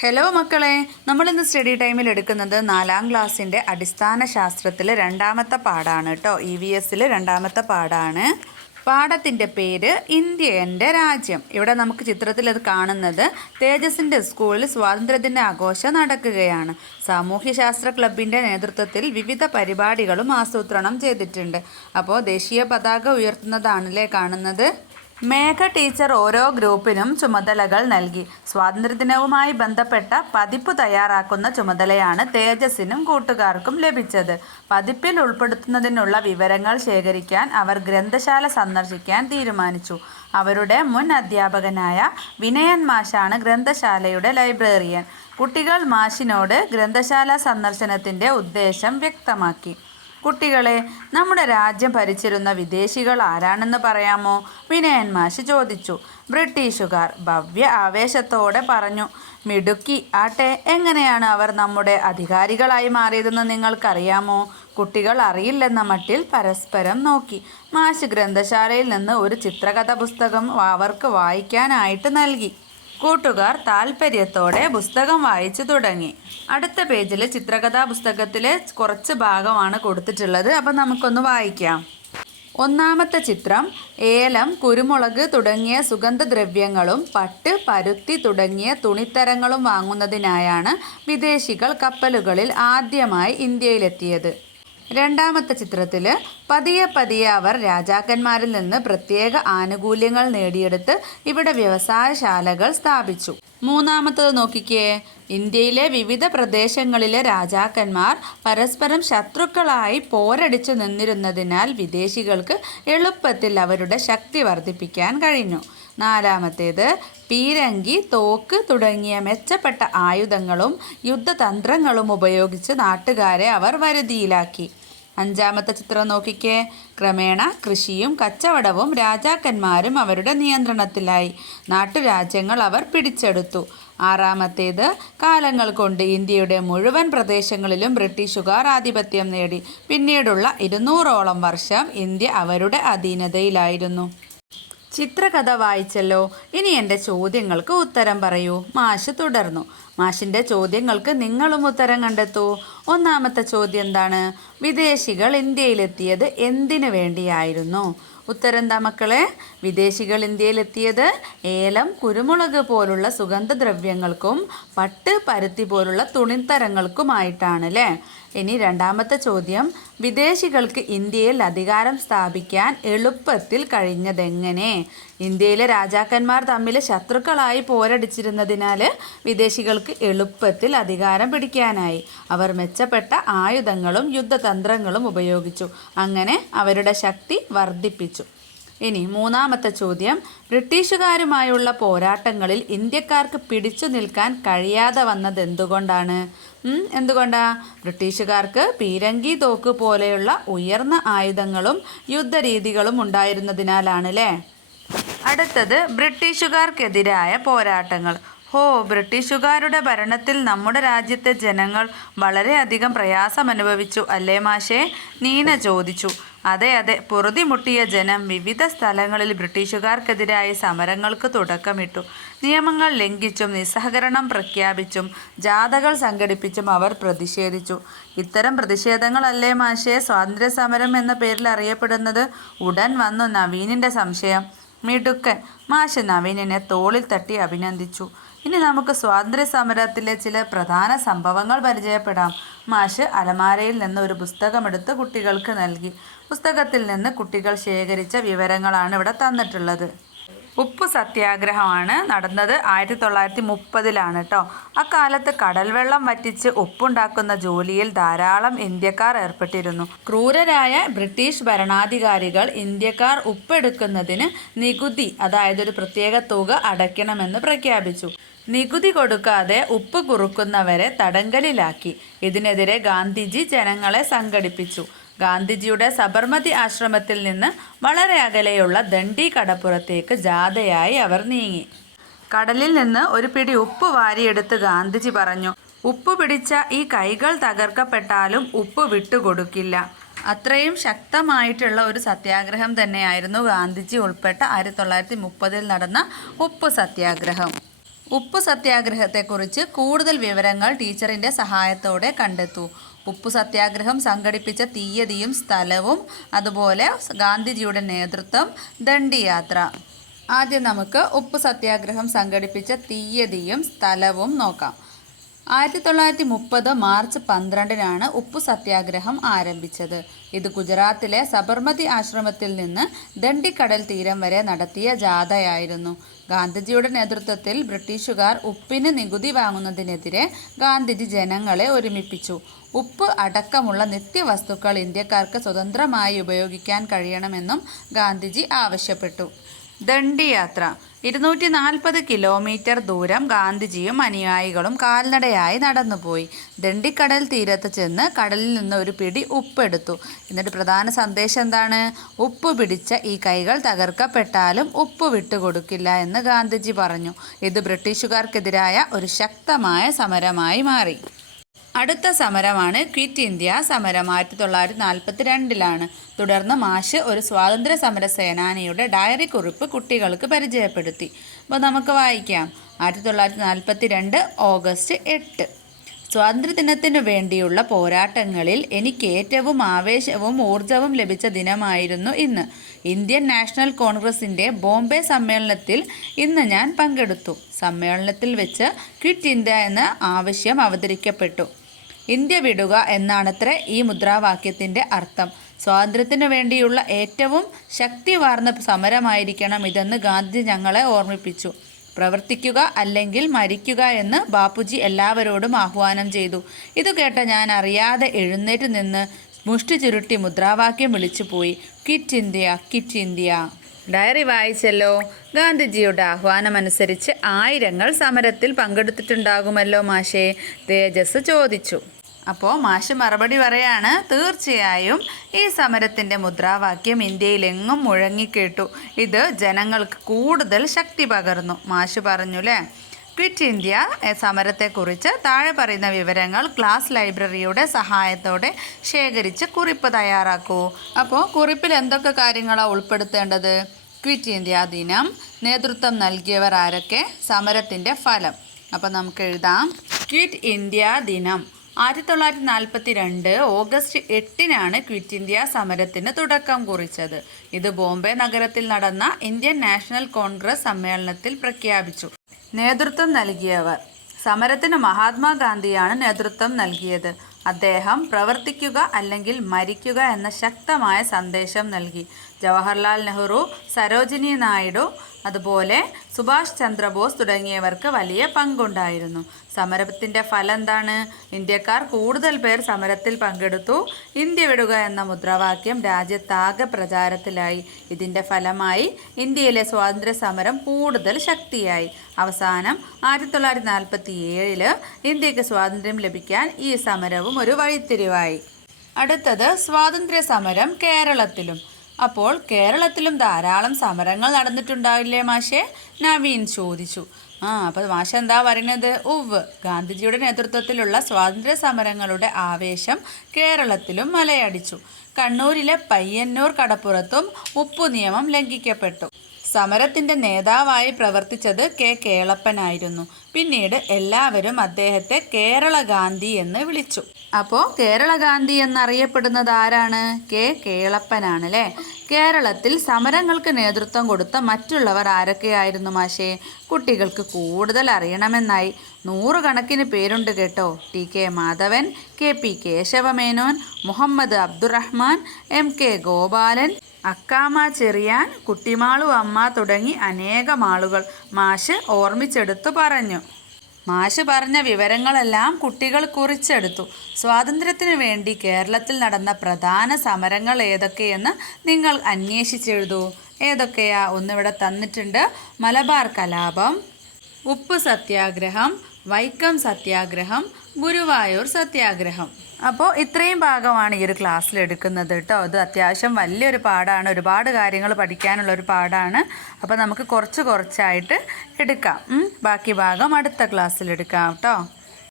Hello മക്കളെ. നമ്മളിന്ന് study ടൈമിൽ എടുക്കുന്നത് നാലാം ക്ലാസ്സിന്റെ അടിസ്ഥാന ശാസ്ത്രത്തിൽ രണ്ടാമത്തെ പാടാണ് കേട്ടോ ഇ വി എസിൽ രണ്ടാമത്തെ പാടാണ് പാഠത്തിന്റെ പേര് ഇന്ത്യ എന്റെ രാജ്യം. ഇവിടെ നമുക്ക് ചിത്രത്തിൽ അത് കാണുന്നത് തേജസിന്റെ സ്കൂളിൽ സ്വാതന്ത്ര്യദിന ആഘോഷം നടക്കുകയാണ്. സാമൂഹ്യശാസ്ത്ര ക്ലബിന്റെ നേതൃത്വത്തിൽ വിവിധ പരിപാടികളും ആസൂത്രണം ചെയ്തിട്ടുണ്ട്. അപ്പോൾ ദേശീയ പതാക ഉയർത്തുന്നതാണല്ലേ കാണുന്നത്? മേഘ ടീച്ചർ ഓരോ ഗ്രൂപ്പിനും ചുമതലകൾ നൽകി. സ്വാതന്ത്ര്യദിനവുമായി ബന്ധപ്പെട്ട പതിപ്പ് തയ്യാറാക്കുന്ന ചുമതലയാണ് തേജസ്സിനും കൂട്ടുകാർക്കും ലഭിച്ചത്. പതിപ്പിൽ ഉൾപ്പെടുത്തുന്നതിനുള്ള വിവരങ്ങൾ ശേഖരിക്കാൻ അവർ ഗ്രന്ഥശാല സന്ദർശിക്കാൻ തീരുമാനിച്ചു. അവരുടെ മുൻ അധ്യാപകനായ വിനയൻ മാഷാണ് ഗ്രന്ഥശാലയുടെ ലൈബ്രറിയൻ. കുട്ടികൾ മാഷിനോട് ഗ്രന്ഥശാല സന്ദർശനത്തിന്റെ ഉദ്ദേശം വ്യക്തമാക്കി. കുട്ടികളെ നമ്മുടെ രാജ്യം ഭരിച്ചിരുന്ന വിദേശികൾ ആരാണെന്ന് പറയാമോ? വിനയൻ മാഷ് ചോദിച്ചു. ബ്രിട്ടീഷുകാർ ഭവ്യ ആവേശത്തോടെ പറഞ്ഞു മിടുക്കി ആട്ടെ എങ്ങനെയാണ് അവർ നമ്മുടെ അധികാരികളായി മാറിയതെന്ന് നിങ്ങൾക്കറിയാമോ? കുട്ടികൾ അറിയില്ലെന്ന മട്ടിൽ പരസ്പരം നോക്കി. മാഷ് ഗ്രന്ഥശാലയിൽ നിന്ന് ഒരു ചിത്രകഥ പുസ്തകം അവർക്ക് വായിക്കാനായിട്ട് നൽകി. കൂട്ടുകാർ താല്പര്യത്തോടെ പുസ്തകം വായിച്ചു തുടങ്ങി. അടുത്ത പേജിൽ ചിത്രകഥാ പുസ്തകത്തിലെ കുറച്ച് ഭാഗമാണ് കൊടുത്തിട്ടുള്ളത്. അപ്പം നമുക്കൊന്ന് വായിക്കാം. ഒന്നാമത്തെ ചിത്രം ഏലം കുരുമുളക് തുടങ്ങിയ സുഗന്ധദ്രവ്യങ്ങളും പട്ട് പരുത്തി തുടങ്ങിയ തുണിത്തരങ്ങളും വാങ്ങുന്നതിനായാണ് വിദേശികൾ കപ്പലുകളിൽ ആദ്യമായി ഇന്ത്യയിലെത്തിയത്. രണ്ടാമത്തെ ചിത്രത്തിൽ പതിയെ പതിയെ അവർ രാജാക്കന്മാരിൽ നിന്ന് പ്രത്യേക ആനുകൂല്യങ്ങൾ നേടിയെടുത്ത് ഇവിടെ വ്യവസായശാലകൾ സ്ഥാപിച്ചു. മൂന്നാമത്തത് നോക്കിക്കേ ഇന്ത്യയിലെ വിവിധ പ്രദേശങ്ങളിലെ രാജാക്കന്മാർ പരസ്പരം ശത്രുക്കളായി പോരടിച്ചു നിന്നിരുന്നതിനാൽ വിദേശികൾക്ക് എളുപ്പത്തിൽ അവരുടെ ശക്തി വർദ്ധിപ്പിക്കാൻ കഴിഞ്ഞു. നാലാമത്തേത് പീരങ്കി തോക്ക് തുടങ്ങിയ മെച്ചപ്പെട്ട ആയുധങ്ങളും യുദ്ധതന്ത്രങ്ങളും ഉപയോഗിച്ച് നാട്ടുകാരെ അവർ വരുതിയിലാക്കി. അഞ്ചാമത്തെ ചിത്രം നോക്കിക്കേ. ക്രമേണ കൃഷിയും കച്ചവടവും രാജാക്കന്മാരും അവരുടെ നിയന്ത്രണത്തിലായി. നാട്ടുരാജ്യങ്ങൾ അവർ പിടിച്ചെടുത്തു. ആറാമത്തേത് കാലങ്ങൾ കൊണ്ട് ഇന്ത്യയുടെ മുഴുവൻ പ്രദേശങ്ങളിലും ബ്രിട്ടീഷുകാർ ആധിപത്യം നേടി. പിന്നീടുള്ള ഇരുന്നൂറോളം വർഷം ഇന്ത്യ അവരുടെ അധീനതയിലായിരുന്നു. ചിത്രകഥ വായിച്ചല്ലോ. ഇനി എന്റെ ചോദ്യങ്ങൾക്ക് ഉത്തരം പറയൂ. മാഷ് തുടർന്നു. മാഷിന്റെ ചോദ്യങ്ങൾക്ക് നിങ്ങളും ഉത്തരം കണ്ടെത്തൂ. ഒന്നാമത്തെ ചോദ്യം എന്താണ്? വിദേശികൾ ഇന്ത്യയിലെത്തിയത് എന്തിനു വേണ്ടിയായിരുന്നു? ഉത്തരം എന്താ മക്കളെ? വിദേശികൾ ഇന്ത്യയിലെത്തിയത് ഏലം കുരുമുളക് പോലുള്ള സുഗന്ധദ്രവ്യങ്ങൾക്കും പട്ട് പരുത്തി പോലുള്ള തുണിത്തരങ്ങൾക്കുമായിട്ടാണ് അല്ലേ ഇനി രണ്ടാമത്തെ ചോദ്യം. വിദേശികൾക്ക് ഇന്ത്യയിൽ അധികാരം സ്ഥാപിക്കാൻ എളുപ്പത്തിൽ കഴിഞ്ഞതെങ്ങനെ? ഇന്ത്യയിലെ രാജാക്കന്മാർ തമ്മിൽ ശത്രുക്കളായി പോരടിച്ചിരുന്നതിനാൽ വിദേശികൾക്ക് എളുപ്പത്തിൽ അധികാരം പിടിക്കാനായി. അവർ മെച്ചപ്പെട്ട ആയുധങ്ങളും യുദ്ധതന്ത്രങ്ങളും ഉപയോഗിച്ചു. അങ്ങനെ അവരുടെ ശക്തി വർദ്ധിപ്പിച്ചു. ഇനി മൂന്നാമത്തെ ചോദ്യം. ബ്രിട്ടീഷുകാരുമായുള്ള പോരാട്ടങ്ങളിൽ ഇന്ത്യക്കാർക്ക് പിടിച്ചു നിൽക്കാൻ കഴിയാതെ വന്നത് എന്തുകൊണ്ടാണ് എന്തുകൊണ്ടാ? ബ്രിട്ടീഷുകാർക്ക് പീരങ്കി തോക്ക് പോലെയുള്ള ഉയർന്ന ആയുധങ്ങളും യുദ്ധരീതികളും ഉണ്ടായിരുന്നതിനാലാണ് അല്ലേ അടുത്തത് ബ്രിട്ടീഷുകാർക്കെതിരായ പോരാട്ടങ്ങൾ. ഹോ ബ്രിട്ടീഷുകാരുടെ ഭരണത്തിൽ നമ്മുടെ രാജ്യത്തെ ജനങ്ങൾ വളരെയധികം പ്രയാസം അനുഭവിച്ചു അല്ലേ മാഷേ? നീന ചോദിച്ചു. അതെ അതെ. പൊറുതിമുട്ടിയ ജനം വിവിധ സ്ഥലങ്ങളിൽ ബ്രിട്ടീഷുകാർക്കെതിരായ സമരങ്ങൾക്ക് തുടക്കമിട്ടു. നിയമങ്ങൾ ലംഘിച്ചും നിസ്സഹകരണം പ്രഖ്യാപിച്ചും ജാഥകൾ സംഘടിപ്പിച്ചും അവർ പ്രതിഷേധിച്ചു. ഇത്തരം പ്രതിഷേധങ്ങളല്ലേ മാഷേ? സ്വാതന്ത്ര്യ സമരം എന്ന പേരിൽ അറിയപ്പെടുന്നത് ഉടൻ വന്നു നവീനിന്റെ സംശയം. മിടുക്കൻ. മാഷ് നവീനിനെ തോളിൽ തട്ടി അഭിനന്ദിച്ചു. ഇനി നമുക്ക് സ്വാതന്ത്ര്യ സമരത്തിലെ ചില പ്രധാന സംഭവങ്ങൾ പരിചയപ്പെടാം. മാഷ് അലമാരയിൽ നിന്ന് ഒരു പുസ്തകമെടുത്ത് കുട്ടികൾക്ക് നൽകി. പുസ്തകത്തിൽ നിന്ന് കുട്ടികൾ ശേഖരിച്ച വിവരങ്ങളാണ് ഇവിടെ തന്നിട്ടുള്ളത്. ഉപ്പ് സത്യാഗ്രഹമാണ് നടന്നത് ആയിരത്തി തൊള്ളായിരത്തി മുപ്പതിലാണ് കേട്ടോ അക്കാലത്ത് കടൽവെള്ളം വറ്റിച്ച് ഉപ്പുണ്ടാക്കുന്ന ജോലിയിൽ ധാരാളം ഇന്ത്യക്കാർ ഏർപ്പെട്ടിരുന്നു. ക്രൂരരായ ബ്രിട്ടീഷ് ഭരണാധികാരികൾ ഇന്ത്യക്കാർ ഉപ്പെടുക്കുന്നതിന് നികുതി അതായത് ഒരു പ്രത്യേക തുക അടയ്ക്കണമെന്ന് പ്രഖ്യാപിച്ചു. നികുതി കൊടുക്കാതെ ഉപ്പ് കുറുക്കുന്നവരെ തടങ്കലിലാക്കി. ഇതിനെതിരെ ഗാന്ധിജി ജനങ്ങളെ സംഘടിപ്പിച്ചു. ഗാന്ധിജിയുടെ സബർമതി ആശ്രമത്തിൽ നിന്ന് വളരെ അകലെയുള്ള ദണ്ഡി കടപ്പുറത്തേക്ക് ജാഥയായി അവർ നീങ്ങി. കടലിൽ നിന്ന് ഒരു പിടി ഉപ്പ് വാരിയെടുത്ത് ഗാന്ധിജി പറഞ്ഞു ഉപ്പ് പിടിച്ച ഈ കൈകൾ തകർക്കപ്പെട്ടാലും ഉപ്പ് വിട്ടുകൊടുക്കില്ല. അത്രയും ശക്തമായിട്ടുള്ള ഒരു സത്യാഗ്രഹം തന്നെയായിരുന്നു ഗാന്ധിജി ഉൾപ്പെട്ട ആയിരത്തി തൊള്ളായിരത്തി മുപ്പതിൽ നടന്ന ഉപ്പ് സത്യാഗ്രഹം. ഉപ്പ് സത്യാഗ്രഹത്തെക്കുറിച്ച് കൂടുതൽ വിവരങ്ങൾ ടീച്ചറിന്റെ സഹായത്തോടെ കണ്ടെത്തൂ. ഉപ്പ് സത്യാഗ്രഹം സംഘടിപ്പിച്ച തീയതിയും സ്ഥലവും അതുപോലെ ഗാന്ധിജിയുടെ നേതൃത്വം ദണ്ഡിയാത്ര. ആദ്യം നമുക്ക് ഉപ്പ് സത്യാഗ്രഹം സംഘടിപ്പിച്ച തീയതിയും സ്ഥലവും നോക്കാം. ആയിരത്തി തൊള്ളായിരത്തി മുപ്പത് മാർച്ച് പന്ത്രണ്ടിനാണ് ഉപ്പു സത്യാഗ്രഹം ആരംഭിച്ചത്. ഇത് ഗുജറാത്തിലെ സബർമതി ആശ്രമത്തിൽ നിന്ന് ദണ്ഡിക്കടൽ തീരം വരെ നടത്തിയ ജാഥയായിരുന്നു. ഗാന്ധിജിയുടെ നേതൃത്വത്തിൽ ബ്രിട്ടീഷുകാർ ഉപ്പിന് നികുതി വാങ്ങുന്നതിനെതിരെ ഗാന്ധിജി ജനങ്ങളെ ഒരുമിപ്പിച്ചു. ഉപ്പ് അടക്കമുള്ള നിത്യവസ്തുക്കൾ ഇന്ത്യക്കാർക്ക് സ്വതന്ത്രമായി ഉപയോഗിക്കാൻ കഴിയണമെന്നും ഗാന്ധിജി ആവശ്യപ്പെട്ടു. ദണ്ഡിയാത്ര ഇരുന്നൂറ്റി നാൽപ്പത് കിലോമീറ്റർ ദൂരം ഗാന്ധിജിയും അനുയായികളും കാൽനടയായി നടന്നുപോയി. ദണ്ഡിക്കടൽ തീരത്ത് ചെന്ന് കടലിൽ നിന്ന് ഒരു പിടി ഉപ്പെടുത്തു. എന്നിട്ട് പ്രധാന സന്ദേശം എന്താണ്? ഉപ്പ് പിടിച്ച ഈ കൈകൾ തകർക്കപ്പെട്ടാലും ഉപ്പ് വിട്ടുകൊടുക്കില്ല എന്ന് ഗാന്ധിജി പറഞ്ഞു. ഇത് ബ്രിട്ടീഷുകാർക്കെതിരായ ഒരു ശക്തമായ സമരമായി മാറി. അടുത്ത സമരമാണ് ക്വിറ്റ് ഇന്ത്യ സമരം ആയിരത്തി തൊള്ളായിരത്തി നാൽപ്പത്തി രണ്ടിലാണ് തുടർന്ന് മാഷ് ഒരു സ്വാതന്ത്ര്യ സമര സേനാനിയുടെ ഡയറി കുറിപ്പ് കുട്ടികൾക്ക് പരിചയപ്പെടുത്തി. അപ്പോൾ നമുക്ക് വായിക്കാം. ആയിരത്തി തൊള്ളായിരത്തി നാൽപ്പത്തി രണ്ട് ഓഗസ്റ്റ് എട്ട്. സ്വാതന്ത്ര്യദിനത്തിനു വേണ്ടിയുള്ള പോരാട്ടങ്ങളിൽ എനിക്ക് ഏറ്റവും ആവേശവും ഊർജവും ലഭിച്ച ദിനമായിരുന്നു ഇന്ന്. ഇന്ത്യൻ നാഷണൽ കോൺഗ്രസിന്റെ ബോംബെ സമ്മേളനത്തിൽ ഇന്ന് ഞാൻ പങ്കെടുത്തു. സമ്മേളനത്തിൽ വെച്ച് ക്വിറ്റ് ഇന്ത്യ എന്ന ആവശ്യം അവതരിക്കപ്പെട്ടു. ഇന്ത്യ വിടുക എന്നാണത്രേ ഈ മുദ്രാവാക്യത്തിന്റെ അർത്ഥം. സ്വാതന്ത്ര്യത്തിനു വേണ്ടിയുള്ള ഏറ്റവും ശക്തി വാർന്ന സമരമായിരിക്കണം ഇതെന്ന് ഗാന്ധി ഞങ്ങളെ ഓർമ്മിപ്പിച്ചു. പ്രവർത്തിക്കുക അല്ലെങ്കിൽ മരിക്കുക എന്ന് ബാപ്പുജി എല്ലാവരോടും ആഹ്വാനം ചെയ്തു. ഇത് കേട്ട ഞാൻ അറിയാതെ എഴുന്നേറ്റ് നിന്ന് മുഷ്ടി ചുരുട്ടി മുദ്രാവാക്യം വിളിച്ചു പോയി. Quit India quit India. Diary വായിച്ചല്ലോ. ഗാന്ധിജിയുടെ ആഹ്വാനമനുസരിച്ച് ആയിരങ്ങൾ സമരത്തിൽ പങ്കെടുത്തിട്ടുണ്ടാകുമല്ലോ മാഷേ. തേജസ് ചോദിച്ചു. അപ്പോൾ മാഷ് മറുപടി പറയാണ് തീർച്ചയായും ഈ സമരത്തിന്റെ മുദ്രാവാക്യം ഇന്ത്യയിലെങ്ങും മുഴങ്ങിക്കേട്ടു. ഇത് ജനങ്ങൾക്ക് കൂടുതൽ ശക്തി പകർന്നു മാഷ് പറഞ്ഞു അല്ലേ ക്വിറ്റ് ഇന്ത്യ സമരത്തെക്കുറിച്ച് താഴെ പറയുന്ന വിവരങ്ങൾ ക്ലാസ് ലൈബ്രറിയുടെ സഹായത്തോടെ ശേഖരിച്ച് കുറിപ്പ് തയ്യാറാക്കൂ. അപ്പോൾ കുറിപ്പിൽ എന്തൊക്കെ കാര്യങ്ങളാണ് ഉൾപ്പെടുത്തേണ്ടത്? ക്വിറ്റ് ഇന്ത്യ ദിനം നേതൃത്വം നൽകിയവർ ആരൊക്കെ? സമരത്തിന്റെ ഫലം. അപ്പോൾ നമുക്ക് എഴുതാം. ക്വിറ്റ് ഇന്ത്യ ദിനം ആയിരത്തി തൊള്ളായിരത്തി നാൽപ്പത്തി രണ്ട് ഓഗസ്റ്റ് എട്ടിനാണ് ക്വിറ്റ് ഇന്ത്യ സമരത്തിന് തുടക്കം കുറിച്ചത്. ഇത് ബോംബെ നഗരത്തിൽ നടന്ന ഇന്ത്യൻ നാഷണൽ കോൺഗ്രസ് സമ്മേളനത്തിൽ പ്രഖ്യാപിച്ചു. നേതൃത്വം നൽകിയവർ. സമരത്തിന് മഹാത്മാഗാന്ധിയാണ് നേതൃത്വം നൽകിയത്. അദ്ദേഹം പ്രവർത്തിക്കുക അല്ലെങ്കിൽ മരിക്കുക എന്ന ശക്തമായ സന്ദേശം നൽകി. ജവഹർലാൽ നെഹ്റു സരോജിനി നായിഡു അതുപോലെ സുഭാഷ് ചന്ദ്രബോസ് തുടങ്ങിയവർക്ക് വലിയ പങ്കുണ്ടായിരുന്നു. സമരത്തിന്റെ ഫലം എന്താണ് ഇന്ത്യക്കാർ കൂടുതൽ പേർ സമരത്തിൽ പങ്കെടുത്തു. ഇന്ത്യ വിടുക എന്ന മുദ്രാവാക്യം രാജ്യത്താകെ പ്രചാരത്തിലായി. ഇതിന്റെ ഫലമായി ഇന്ത്യയിലെ സ്വാതന്ത്ര്യ സമരം കൂടുതൽ ശക്തിയായി. അവസാനം ആയിരത്തി തൊള്ളായിരത്തി നാൽപ്പത്തി ഏഴിൽ ഇന്ത്യയ്ക്ക് സ്വാതന്ത്ര്യം ലഭിക്കാൻ ഈ സമരവും ഒരു വഴിത്തിരിവായി. അടുത്തത് സ്വാതന്ത്ര്യ സമരം കേരളത്തിലും. അപ്പോൾ കേരളത്തിലും ധാരാളം സമരങ്ങൾ നടന്നിട്ടുണ്ടാവില്ലേ മാഷെ? നവീൻ ചോദിച്ചു. ആ അപ്പോൾ മാഷ എന്താ പറയുന്നത്? ഉവ് ഗാന്ധിജിയുടെ നേതൃത്വത്തിലുള്ള സ്വാതന്ത്ര്യ സമരങ്ങളുടെ ആവേശം കേരളത്തിലും മലയടിച്ചു. കണ്ണൂരിലെ പയ്യന്നൂർ കടപ്പുറത്തും ഉപ്പു നിയമം ലംഘിക്കപ്പെട്ടു. സമരത്തിന്റെ നേതാവായി പ്രവർത്തിച്ചത് കെ കേളപ്പനായിരുന്നു. പിന്നീട് എല്ലാവരും അദ്ദേഹത്തെ കേരള ഗാന്ധി എന്ന് വിളിച്ചു. അപ്പോൾ കേരളഗാന്ധി എന്നറിയപ്പെടുന്നത് ആരാണ്? കെ. കേളപ്പനാണ് അല്ലേ കേരളത്തിൽ സമരങ്ങൾക്ക് നേതൃത്വം കൊടുത്ത മറ്റുള്ളവർ ആരൊക്കെയായിരുന്നു മാഷേ? കുട്ടികൾക്ക് കൂടുതൽ അറിയണമെന്നായി. നൂറുകണക്കിന് പേരുണ്ട് കേട്ടോ. T. K. Madhavan K. P. Kesava Menon Muhammad Abdurahiman M. K. Gopalan Akkamma Cherian Kuttimalu Amma തുടങ്ങി അനേകം ആളുകൾ മാഷ് ഓർമ്മിച്ചെടുത്തു പറഞ്ഞു. മാഷ് പറഞ്ഞ വിവരങ്ങളെല്ലാം കുട്ടികൾ കുറിച്ചെടുത്തു. സ്വാതന്ത്ര്യത്തിനു വേണ്ടി കേരളത്തിൽ നടന്ന പ്രധാന സമരങ്ങൾ ഏതൊക്കെയെന്ന് നിങ്ങൾ അന്വേഷിച്ചെഴുതൂ. ഏതൊക്കെയാ ഒന്നിവിടെ തന്നിട്ടുണ്ട്? മലബാർ കലാപം ഉപ്പ് സത്യാഗ്രഹം വൈക്കം സത്യാഗ്രഹം ഗുരുവായൂർ സത്യാഗ്രഹം. അപ്പോൾ ഇത്രയും ഭാഗമാണ് ഈ ഒരു ക്ലാസ്സിൽ എടുക്കുന്നത് കേട്ടോ. ഇത് അത്യാവശ്യം വലിയൊരു പാടാണ് ഒരുപാട് കാര്യങ്ങൾ പഠിക്കാനുള്ള ഒരു പാടാണ് അപ്പോൾ നമുക്ക് കുറച്ച് കുറച്ചായിട്ട് എടുക്കാം. ബാക്കി ഭാഗം അടുത്ത ക്ലാസ്സിൽ എടുക്കാം കേട്ടോ.